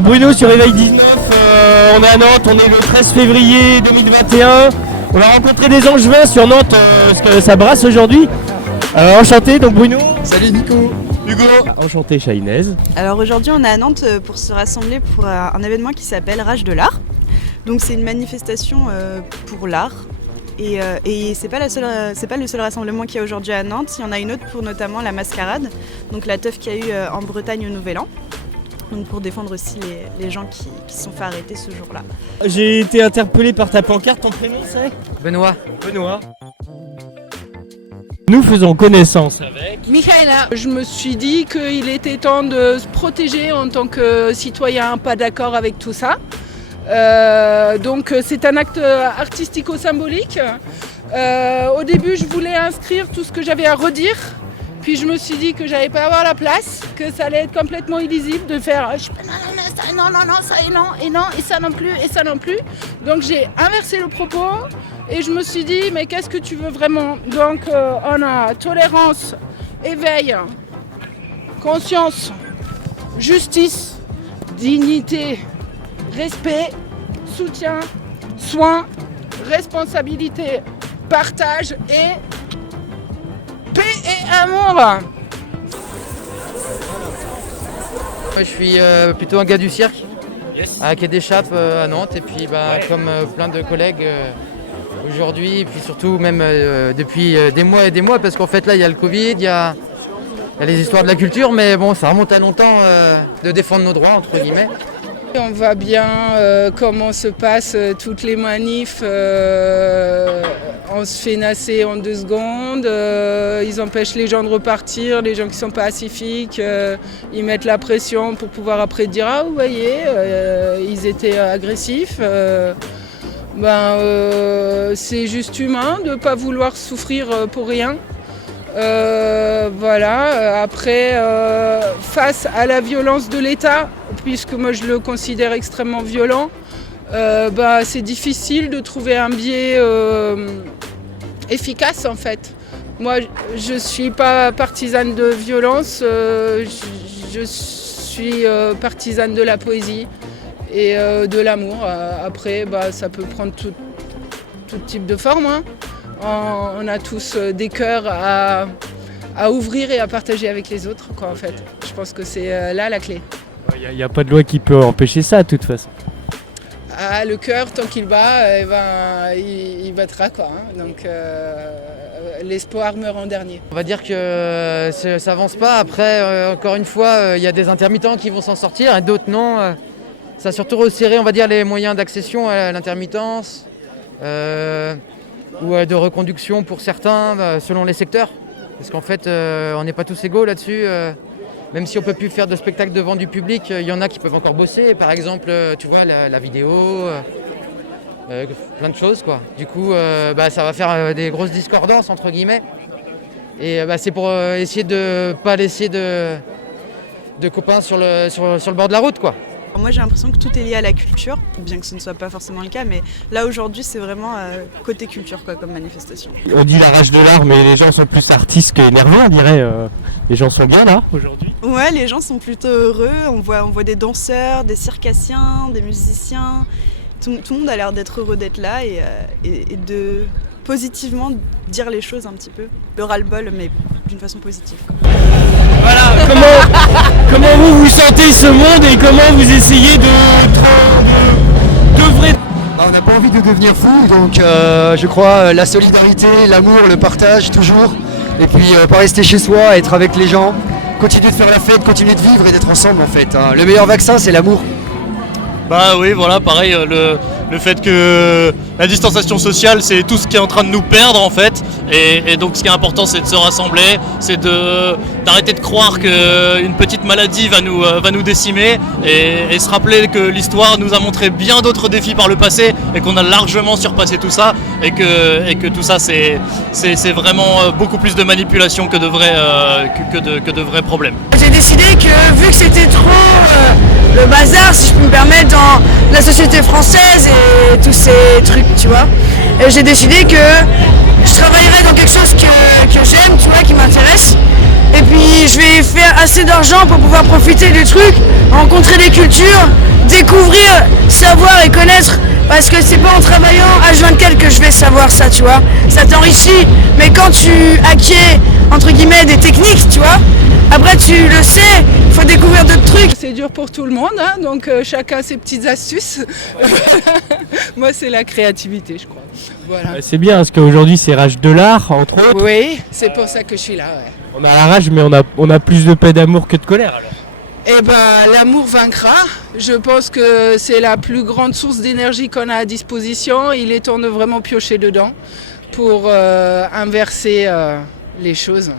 Bruno sur Éveil 19, on est à Nantes, on est le 13 février 2021. On a rencontré des Angevins sur Nantes, parce que ça brasse aujourd'hui. Enchanté, donc Bruno. Salut Nico. Hugo. Enchanté Chahinez. Alors aujourd'hui on est à Nantes pour se rassembler pour un événement qui s'appelle Rage de l'art. Donc c'est une manifestation pour l'art. Et c'est pas le seul rassemblement qu'il y a aujourd'hui à Nantes. Il y en a une autre pour notamment la mascarade, donc la teuf qu'il y a eu en Bretagne au Nouvel An. Donc pour défendre aussi les gens qui se sont fait arrêter ce jour-là. J'ai été interpellé par ta pancarte, ton prénom c'est Benoît. Benoît. Nous faisons connaissance avec Michaela. Je me suis dit qu'il était temps de se protéger en tant que citoyen pas d'accord avec tout ça. Donc c'est un acte artistico-symbolique. Au début je voulais inscrire tout ce que j'avais à redire. Puis je me suis dit que j'allais pas avoir la place, que ça allait être complètement illisible de faire non, ça et non, et ça non plus, et ça non plus. Donc j'ai inversé le propos et je me suis dit mais qu'est-ce que tu veux vraiment? Donc on a tolérance, éveil, conscience, justice, dignité, respect, soutien, soin, responsabilité, partage et paix et amour. Je suis plutôt un gars du cirque, à Quai des Chapes à Nantes, et puis comme plein de collègues aujourd'hui, et puis surtout même depuis des mois et des mois, parce qu'en fait là il y a le Covid, il y a les histoires de la culture, mais bon ça remonte à longtemps de défendre nos droits entre guillemets. On voit bien comment se passent toutes les manifs. On se fait nasser en 2 secondes. Ils empêchent les gens de repartir, les gens qui sont pacifiques. Ils mettent la pression pour pouvoir après dire « Ah, vous voyez, ils étaient agressifs. » C'est juste humain de ne pas vouloir souffrir pour rien. Après, face à la violence de l'État, puisque moi je le considère extrêmement violent, c'est difficile de trouver un biais efficace en fait. Moi je ne suis pas partisane de violence, je suis partisane de la poésie et de l'amour. Après ça peut prendre tout type de forme, hein. On a tous des cœurs à ouvrir et à partager avec les autres, quoi, en fait. Je pense que c'est là la clé. Il n'y a pas de loi qui peut empêcher ça, de toute façon. Ah, le cœur, tant qu'il bat, il battra, quoi, hein. Donc, l'espoir meurt en dernier. On va dire que ça avance pas. Après, encore une fois, il y a des intermittents qui vont s'en sortir et d'autres non. Ça a surtout resserré, on va dire, les moyens d'accession à l'intermittence. Ou de reconduction pour certains, selon les secteurs. Parce qu'en fait, on n'est pas tous égaux là-dessus. Même si on ne peut plus faire de spectacle devant du public, il y en a qui peuvent encore bosser. Par exemple, tu vois, la vidéo, plein de choses, quoi. Du coup, ça va faire des grosses discordances, entre guillemets. Et c'est pour essayer de ne pas laisser de copains sur le bord de la route, quoi. Moi j'ai l'impression que tout est lié à la culture, bien que ce ne soit pas forcément le cas, mais là aujourd'hui c'est vraiment côté culture quoi, comme manifestation. On dit la rage de l'art, mais les gens sont plus artistes qu'énervés, on dirait. Les gens sont bien là aujourd'hui. Ouais, les gens sont plutôt heureux, on voit des danseurs, des circassiens, des musiciens. Tout le monde a l'air d'être heureux d'être là et de positivement dire les choses un petit peu. Le ras-le-bol, mais d'une façon positive, quoi. Voilà, comment vous sentez ce monde et comment vous essayez d'œuvrer. On n'a pas envie de devenir fou, donc je crois la solidarité, l'amour, le partage toujours. Et puis pas rester chez soi, être avec les gens, continuer de faire la fête, continuer de vivre et d'être ensemble en fait. Hein. Le meilleur vaccin c'est l'amour. Bah oui, voilà, pareil, le fait que la distanciation sociale, c'est tout ce qui est en train de nous perdre en fait. Et donc ce qui est important, c'est de se rassembler, c'est d'arrêter de croire qu'une petite maladie va nous décimer et se rappeler que l'histoire nous a montré bien d'autres défis par le passé et qu'on a largement surpassé tout ça et que tout ça, c'est vraiment beaucoup plus de manipulation que de vrais problèmes. J'ai décidé que vu que c'était trop le bazar, si je peux me permettre, dans la société française et tous ces trucs, tu vois, j'ai décidé que travaillerai dans quelque chose que j'aime, tu vois, qui m'intéresse. Et puis je vais faire assez d'argent pour pouvoir profiter du truc, rencontrer des cultures, découvrir, savoir et connaître. Parce que c'est pas en travaillant H24 que je vais savoir ça, tu vois. Ça t'enrichit, mais quand tu acquiers, entre guillemets, des techniques, tu vois, après tu le sais, il faut découvrir d'autres trucs. C'est dur pour tout le monde, hein, donc chacun ses petites astuces. Moi, c'est la créativité, je crois. Voilà. C'est bien parce qu'aujourd'hui c'est Rage de l'art, entre autres. Oui, c'est pour ça que je suis là. Ouais. On a la rage, mais on a plus de paix d'amour que de colère alors. Eh ben, l'amour vaincra. Je pense que c'est la plus grande source d'énergie qu'on a à disposition. Il est temps de vraiment piocher dedans pour inverser les choses.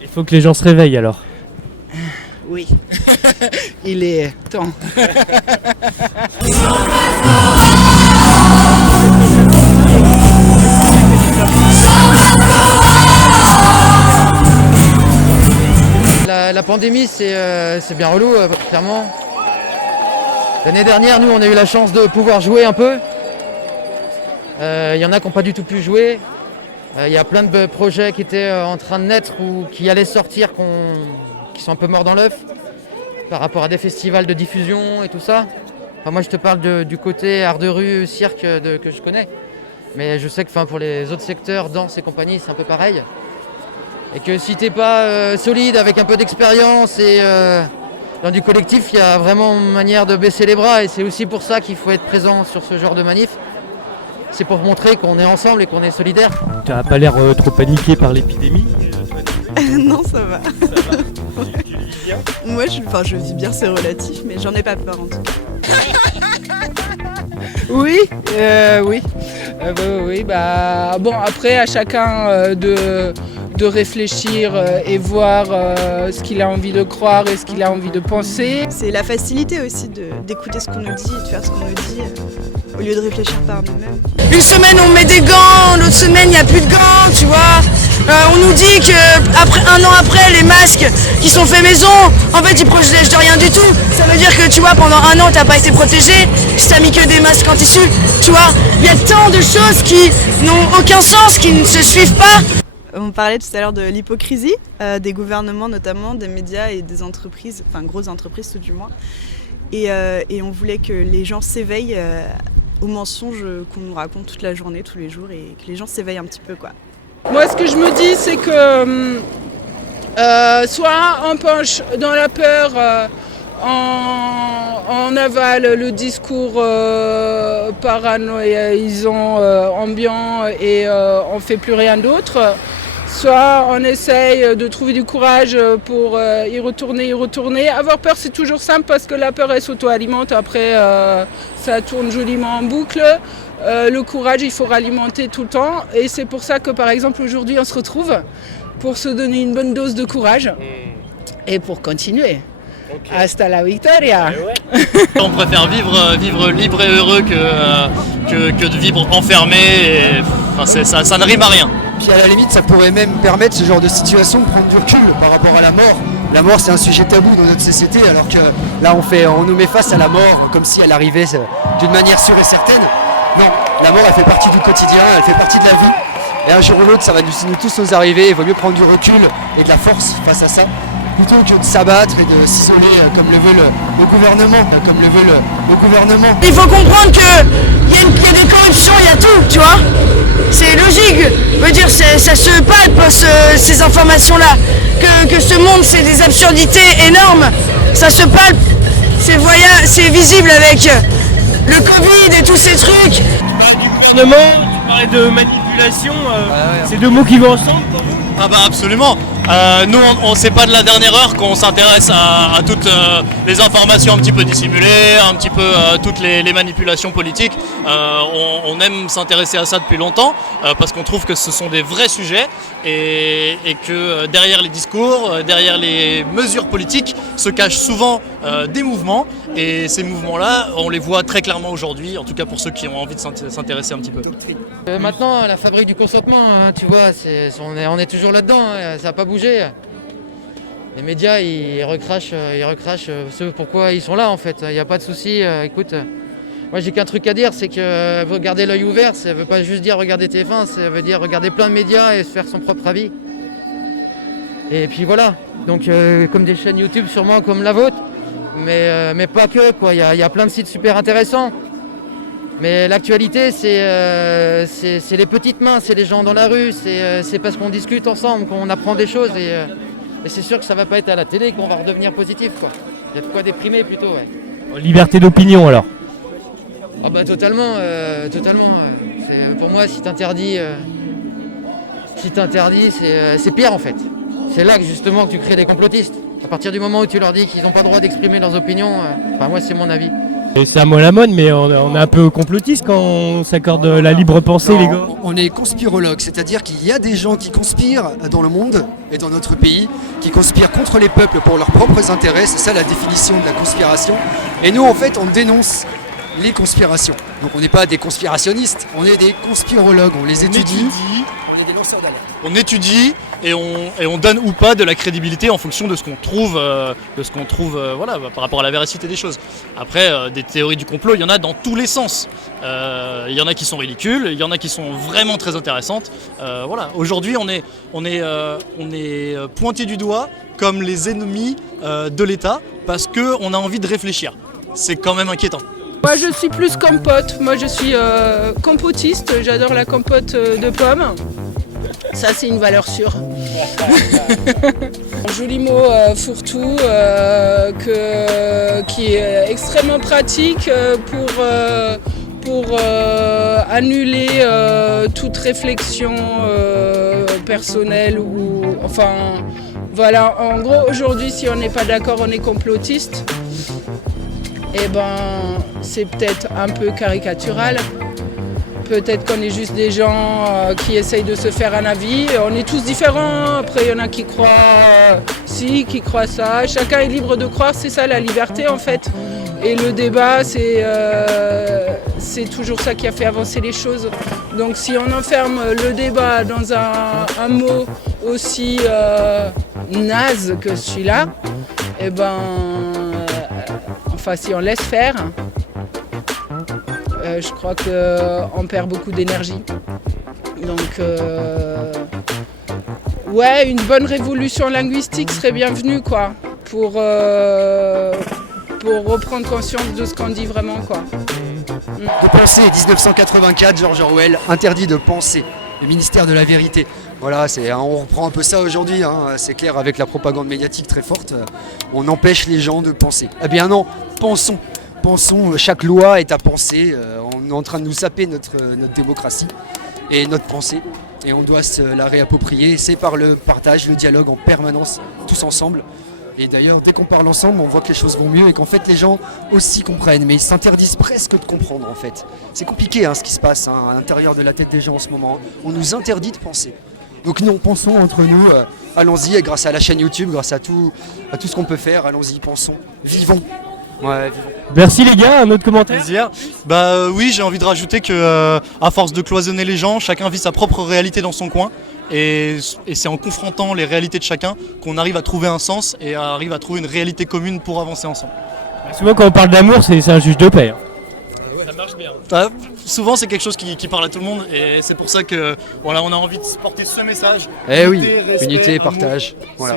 Il faut que les gens se réveillent alors. Oui, il est temps. La pandémie, c'est bien relou, clairement. L'année dernière, nous, on a eu la chance de pouvoir jouer un peu. Il y en a qui n'ont pas du tout pu jouer. Il y a plein de projets qui étaient en train de naître ou qui allaient sortir, qui sont un peu morts dans l'œuf par rapport à des festivals de diffusion et tout ça. Enfin, moi, je te parle du côté art de rue, cirque que je connais. Mais je sais que pour les autres secteurs, danse et compagnie, c'est un peu pareil. Et que si t'es pas solide avec un peu d'expérience et dans du collectif, il y a vraiment une manière de baisser les bras et c'est aussi pour ça qu'il faut être présent sur ce genre de manif. C'est pour montrer qu'on est ensemble et qu'on est solidaire. Tu n'as pas l'air trop paniqué par l'épidémie. Non, ça va. Moi, je vis bien, c'est relatif, mais j'en ai pas peur en tout cas. Oui, oui. Oui, bah bon, après à chacun de réfléchir et voir ce qu'il a envie de croire et ce qu'il a envie de penser. C'est la facilité aussi d'écouter ce qu'on nous dit et de faire ce qu'on nous dit au lieu de réfléchir par nous-mêmes. Une semaine on met des gants, l'autre semaine il n'y a plus de gants, tu vois. On nous dit qu'après un an après, les masques qui sont faits maison, en fait ils protègent de rien du tout. Ça veut dire que tu vois, pendant un an t'as pas été protégé, si t'as mis que des masques en tissu, tu vois. Il y a tant de choses qui n'ont aucun sens, qui ne se suivent pas. On parlait tout à l'heure de l'hypocrisie des gouvernements notamment, des médias et des entreprises, enfin grosses entreprises tout du moins. Et on voulait que les gens s'éveillent aux mensonges qu'on nous raconte toute la journée, tous les jours, et que les gens s'éveillent un petit peu quoi. Moi, ce que je me dis, c'est que soit on penche dans la peur, on avale le discours paranoïaisant ambiant et on fait plus rien d'autre, soit on essaye de trouver du courage pour y retourner. Avoir peur, c'est toujours simple parce que la peur, elle s'auto-alimente. Après, ça tourne joliment en boucle. Le courage, il faut ralimenter tout le temps. Et c'est pour ça que, par exemple, aujourd'hui, on se retrouve pour se donner une bonne dose de courage et pour continuer. Okay. Hasta la victoria. On préfère vivre libre et heureux que de vivre enfermé. Et, ça ne rime à rien. Puis à la limite, ça pourrait même permettre ce genre de situation de prendre du recul par rapport à la mort. La mort, c'est un sujet tabou dans notre société, alors que là, on nous met face à la mort comme si elle arrivait d'une manière sûre et certaine. Non, la mort, elle fait partie du quotidien, elle fait partie de la vie. Et un jour ou l'autre, ça va nous tous nous arriver. Il vaut mieux prendre du recul et de la force face à ça, plutôt que de s'abattre et de s'isoler comme le veut le gouvernement. Il faut comprendre qu'il y a des corruptions, il y a tout, tu vois. C'est logique. Je veux dire, ça se palpe, ces informations-là. Que ce monde, c'est des absurdités énormes. Ça se palpe, c'est visible avec le Covid et tous ces trucs. Tu parlais du gouvernement, tu parlais de manipulation, c'est deux mots qui vont ensemble pour vous ? Ah bah absolument. Nous, on sait pas de la dernière heure qu'on s'intéresse à toutes les informations un petit peu dissimulées, un petit peu toutes les manipulations politiques. On aime s'intéresser à ça depuis longtemps parce qu'on trouve que ce sont des vrais sujets et que derrière les discours, derrière les mesures politiques se cachent souvent des mouvements et ces mouvements-là, on les voit très clairement aujourd'hui, en tout cas pour ceux qui ont envie de s'intéresser un petit peu. Maintenant, la fabrique du consentement, tu vois, on est toujours là-dedans, ça n'a pas bougé. Les médias, ils recrachent ce pourquoi ils sont là en fait. Il n'y a pas de souci. Écoute, Moi j'ai qu'un truc à dire, c'est que regarder l'œil ouvert, ça veut pas juste dire regarder TF1, ça veut dire regarder plein de médias et se faire son propre avis. Et puis voilà, donc comme des chaînes YouTube sûrement comme la vôtre, mais pas que quoi, il y a plein de sites super intéressants. Mais l'actualité c'est les petites mains, c'est les gens dans la rue, c'est parce qu'on discute ensemble, qu'on apprend des choses et c'est sûr que ça va pas être à la télé qu'on va redevenir positif quoi. Il y a de quoi déprimer plutôt ouais. Liberté d'opinion alors. Ah bah totalement. Pour moi si t'interdis, c'est pire en fait. C'est là que justement que tu crées des complotistes. À partir du moment où tu leur dis qu'ils n'ont pas le droit d'exprimer leurs opinions, moi c'est mon avis. Et c'est à moi la mode, mais on est un peu complotiste quand on s'accorde la libre pensée, les gars. On est conspirologue, c'est-à-dire qu'il y a des gens qui conspirent dans le monde et dans notre pays, qui conspirent contre les peuples pour leurs propres intérêts, c'est ça la définition de la conspiration. Et nous en fait on dénonce les conspirations. Donc on n'est pas des conspirationnistes, on est des conspirologues, on les étudie, on est des lanceurs d'alerte. On étudie et on donne ou pas de la crédibilité en fonction de ce qu'on trouve, voilà, par rapport à la véracité des choses. Après, des théories du complot, il y en a dans tous les sens. Il y en a qui sont ridicules, il y en a qui sont vraiment très intéressantes. Voilà. Aujourd'hui, on est pointé du doigt comme les ennemis de l'État parce qu'on a envie de réfléchir. C'est quand même inquiétant. Moi je suis plus compote, moi je suis compotiste, j'adore la compote de pommes. Ça c'est une valeur sûre. Un joli mot fourre-tout qui est extrêmement pratique pour annuler toute réflexion personnelle ou enfin voilà, en gros aujourd'hui si on n'est pas d'accord on est complotiste. Eh ben, c'est peut-être un peu caricatural. Peut-être qu'on est juste des gens qui essayent de se faire un avis. On est tous différents. Après, il y en a qui croient ci, qui croient ça. Chacun est libre de croire. C'est ça la liberté en fait. Et le débat, c'est toujours ça qui a fait avancer les choses. Donc si on enferme le débat dans un mot aussi naze que celui-là, eh ben... Enfin, si on laisse faire, je crois qu'on perd beaucoup d'énergie. Donc, ouais, une bonne révolution linguistique serait bienvenue, quoi, pour reprendre conscience de ce qu'on dit vraiment, quoi. De penser, 1984, George Orwell, interdit de penser, le ministère de la vérité. Voilà, on reprend un peu ça aujourd'hui, c'est clair, avec la propagande médiatique très forte, on empêche les gens de penser. Eh bien non, pensons, chaque loi est à penser, on est en train de nous saper notre démocratie et notre pensée, et on doit se la réapproprier, c'est par le partage, le dialogue en permanence, tous ensemble. Et d'ailleurs, dès qu'on parle ensemble, on voit que les choses vont mieux et qu'en fait les gens aussi comprennent, mais ils s'interdisent presque de comprendre en fait. C'est compliqué ce qui se passe à l'intérieur de la tête des gens en ce moment, on nous interdit de penser. Donc non, pensons entre nous, allons-y, et grâce à la chaîne YouTube, grâce à tout ce qu'on peut faire, allons-y, pensons, vivons. Ouais, vivons. Merci les gars, un autre commentaire. Plaisir. Oui, j'ai envie de rajouter que à force de cloisonner les gens, chacun vit sa propre réalité dans son coin. Et c'est en confrontant les réalités de chacun qu'on arrive à trouver un sens et arrive à trouver une réalité commune pour avancer ensemble. Souvent quand on parle d'amour, c'est un juge de paix. Ça marche bien. Souvent c'est quelque chose qui parle à tout le monde et c'est pour ça que voilà, on a envie de porter ce message. Unité, partage. Voilà.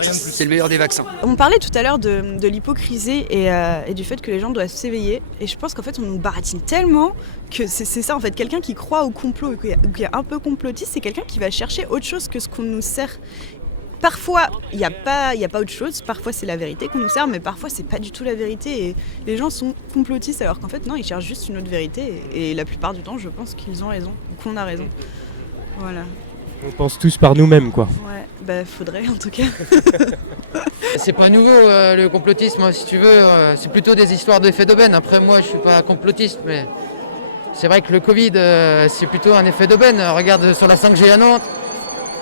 C'est le meilleur des vaccins. On parlait tout à l'heure de l'hypocrisie et du fait que les gens doivent s'éveiller. Et je pense qu'en fait on nous baratine tellement que c'est ça en fait. Quelqu'un qui croit au complot ou qui est un peu complotiste, c'est quelqu'un qui va chercher autre chose que ce qu'on nous sert. Parfois, il n'y a pas autre chose, parfois c'est la vérité qu'on nous sert, mais parfois c'est pas du tout la vérité et les gens sont complotistes alors qu'en fait non, ils cherchent juste une autre vérité et la plupart du temps je pense qu'ils ont raison, ou qu'on a raison. Voilà. On pense tous par nous-mêmes quoi. Ouais, faudrait en tout cas. C'est pas nouveau le complotisme, si tu veux, c'est plutôt des histoires d'effets d'aubaine. Après moi je suis pas complotiste, mais c'est vrai que le Covid c'est plutôt un effet d'aubaine. Regarde sur la 5G à Nantes.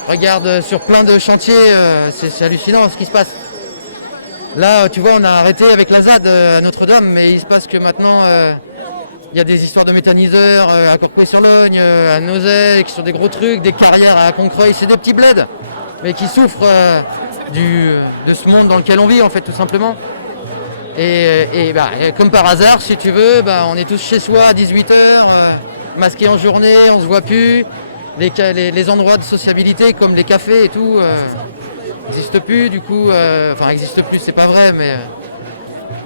Regarde sur plein de chantiers, c'est hallucinant ce qui se passe. Là, tu vois, on a arrêté avec la ZAD à Notre-Dame, mais il se passe que maintenant, il y a des histoires de méthaniseurs à Corpé-sur-Logne, à Nozay, qui sont des gros trucs, des carrières à Concreuil, c'est des petits bleds, mais qui souffrent de ce monde dans lequel on vit, en fait, tout simplement. Et comme par hasard, si tu veux, on est tous chez soi à 18h, masqués en journée, on se voit plus. Les endroits de sociabilité comme les cafés et tout n'existent plus, du coup, enfin n'existent plus, c'est pas vrai, mais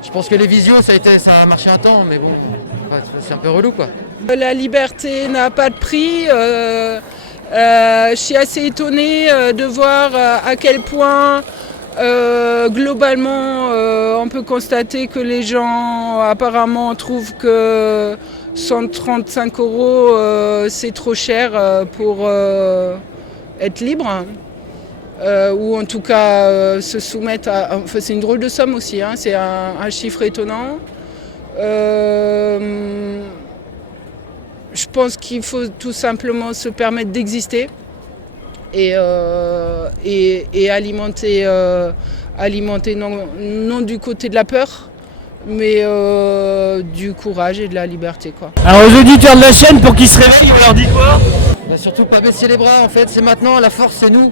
je pense que les visios ça a marché un temps, mais bon, c'est un peu relou quoi. La liberté n'a pas de prix. Je suis assez étonnée de voir à quel point globalement on peut constater que les gens apparemment trouvent que 135 € c'est trop cher pour être libre. Ou en tout cas se soumettre à... Enfin, c'est une drôle de somme aussi, hein, c'est un chiffre étonnant. Je pense qu'il faut tout simplement se permettre d'exister et alimenter non du côté de la peur, mais du courage et de la liberté, quoi. Alors aux auditeurs de la chaîne, pour qu'ils se réveillent, on leur dit quoi? Surtout pas baisser les bras en fait, c'est maintenant, la force c'est nous.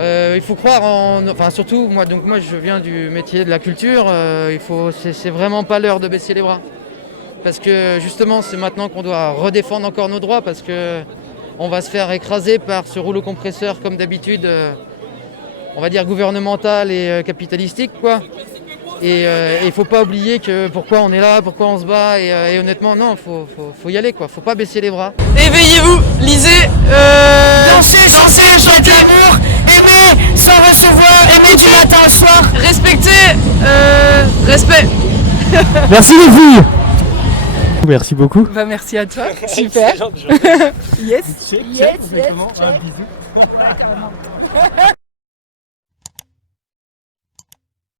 Il faut croire en... Enfin surtout, moi je viens du métier de la culture, c'est vraiment pas l'heure de baisser les bras. Parce que justement c'est maintenant qu'on doit redéfendre encore nos droits, parce que on va se faire écraser par ce rouleau compresseur comme d'habitude, on va dire gouvernemental et capitalistique quoi. Et il faut pas oublier que pourquoi on est là, pourquoi on se bat, et honnêtement non, faut y aller quoi, faut pas baisser les bras. Éveillez-vous, lisez, dansez, chantez, chantez l'amour, aimez sans recevoir, aimez du matin au soir, respectez, respect. Merci les filles. Merci beaucoup. Bah, merci à toi, super. Yes, yes, yes. Bisous.